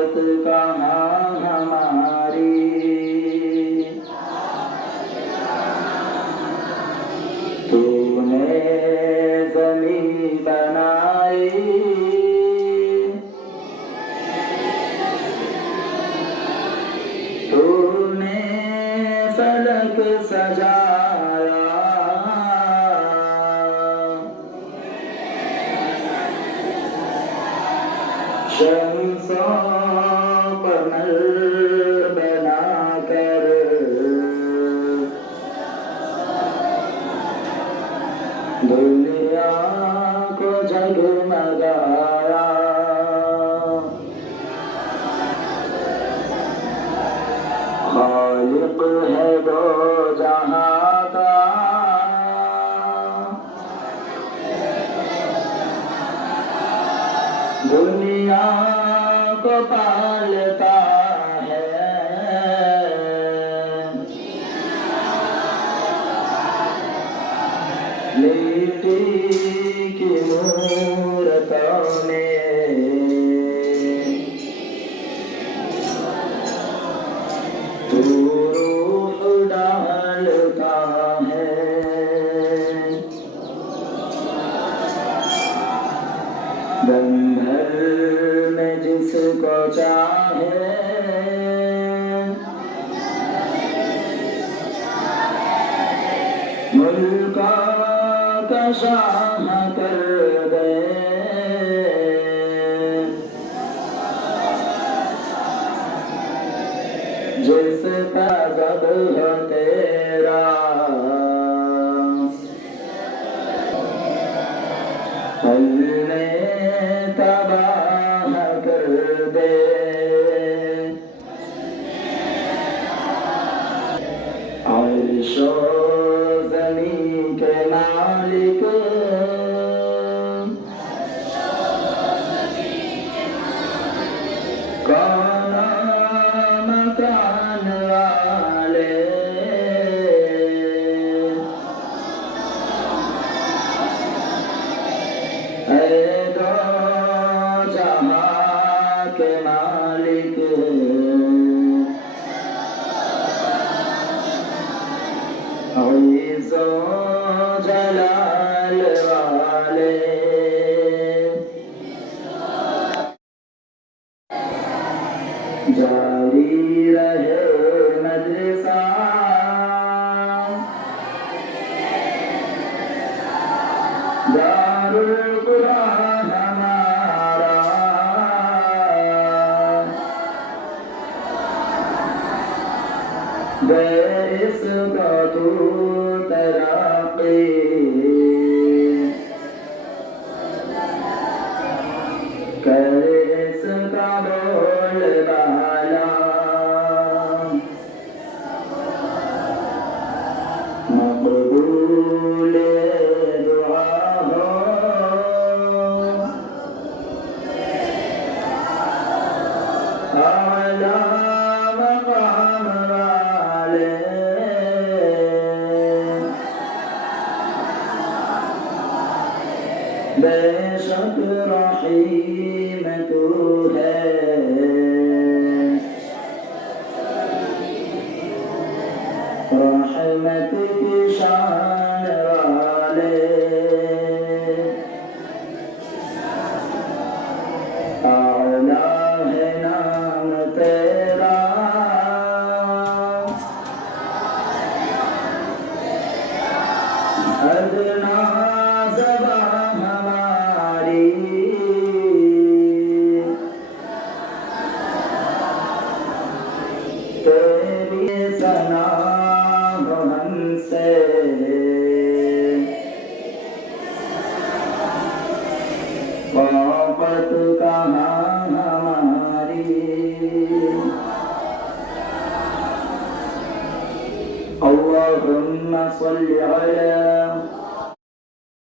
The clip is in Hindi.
ताकत कहाँ हमारी, तूने ज़मीं बनाई, तूने फलक सजाया, शम्सों कमर बनाकर दुनिया को जगमगाया। खालिक है दो जहां का, दुनिया को पालता है, मिट्टी की मूरतों में तू रूह डालता है। दम भर में जिसको चाहे मुल्का का शाह कर दे, जिस पर गद हो तेरा अल्ले तबाह कर दे। अर्शो ज़मीं के मालिक, कौन मकान वाले, ऐ दो जहां के मालिक, इज़्ज़ो जलाल वाले, जारी रहे मदरसा, दारुल कुरान हमारा, दे इसको तू तरक्की, कर इसका बोलबाला, मक़बूल दुआ हो, आला मक़ाम वाले, बेशक रहीम तू है, रहमत की शान वाले, आला है नाम तेरा, अदना ज़बान हमारी, तेरी सना हो हमसे, औक़त कहाँ हमारी। अल्लाहुम्मा सल्लि अला